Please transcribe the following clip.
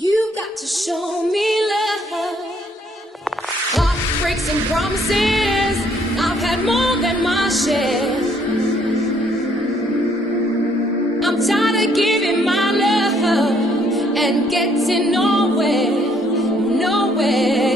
You got to show me love. Heartbreaks and promises, I've had more than my share. I'm tired of giving my love and getting nowhere, nowhere.